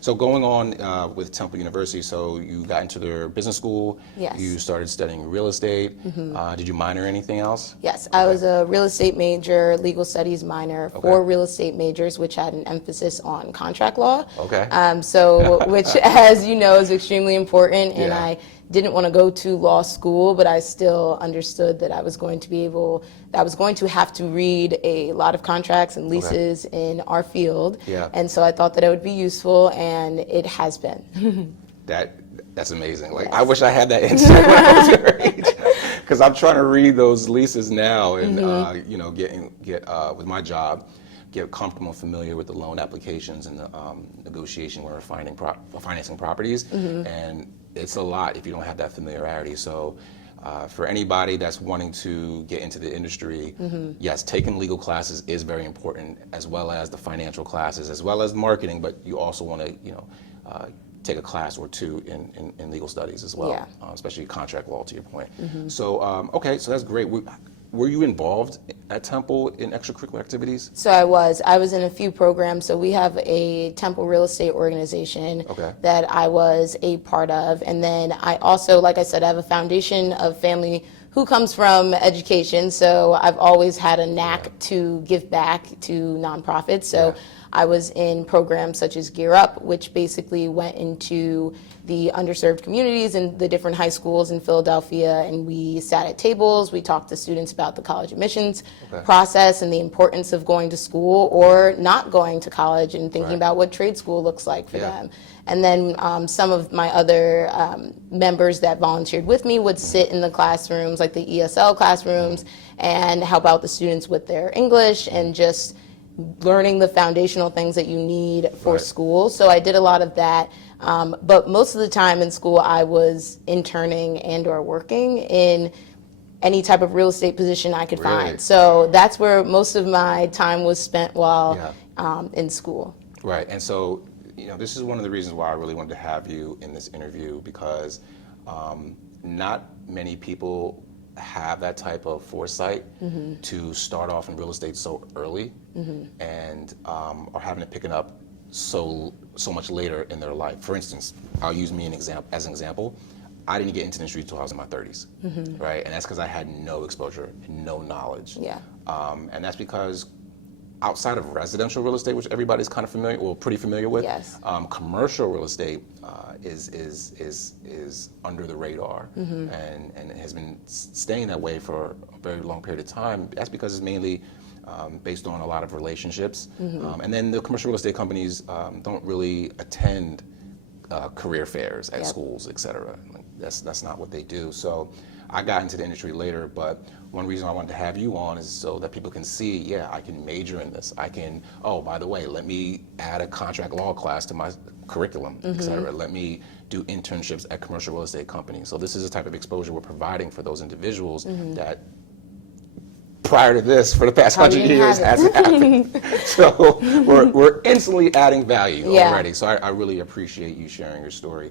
So going on with Temple University, so you got into their business school. Yes. You started studying real estate. Did you minor in anything else? Yes, I was a real estate major, legal studies minor, 4 real estate majors, which had an emphasis on contract law. Okay. Which, as you know, is extremely important. And Yeah. I didn't want to go to law school, but I still understood that I was going to have to read a lot of contracts and leases in our field. Yeah. And so I thought that it would be useful, and it has been. That's amazing. Like, I wish I had that insight when I was your age, because I'm trying to read those leases now, and you know, get with my job, get comfortable and familiar with the loan applications and the negotiation when we're financing properties, and it's a lot if you don't have that familiarity. So. For anybody that's wanting to get into the industry, yes, taking legal classes is very important, as well as the financial classes, as well as marketing. But you also want to, you know, take a class or two in legal studies as well, especially contract law. To your point. So okay, so that's great. Were you involved at Temple in extracurricular activities? So I was in a few programs. So we have a Temple real estate organization that I was a part of. And then I also, like I said, I have a foundation of family who comes from education. So I've always had a knack to give back to nonprofits. So I was in programs such as Gear Up, which basically went into the underserved communities and the different high schools in Philadelphia, and we sat at tables, we talked to students about the college admissions process and the importance of going to school or not going to college, and thinking about what trade school looks like for them. And then some of my other members that volunteered with me would sit in the classrooms, like the ESL classrooms, and help out the students with their English and just learning the foundational things that you need for school. So I did a lot of that. But most of the time in school, I was interning and or working in any type of real estate position I could find. So that's where most of my time was spent while in school. Right, and so, you know, this is one of the reasons why I really wanted to have you in this interview, because not many people have that type of foresight to start off in real estate so early, and are having to pick it up so much later in their life. For instance, I'll use me as an example. I didn't get into the industry until I was in my 30s, right? And that's because I had no exposure and no knowledge. And that's because outside of residential real estate, which everybody's kind of familiar, well, pretty familiar with, commercial real estate is under the radar, and it has been staying that way for a very long period of time. That's because it's mainly based on a lot of relationships, and then the commercial real estate companies don't really attend career fairs at schools, et cetera. That's not what they do. So I got into the industry later, but one reason I wanted to have you on is so that people can see, yeah, I can major in this. I can, oh, by the way, let me add a contract law class to my curriculum, et cetera. Let me do internships at commercial real estate companies. So this is the type of exposure we're providing for those individuals that prior to this, for the past 100 years, hasn't happened. So we're instantly adding value already. So I really appreciate you sharing your story.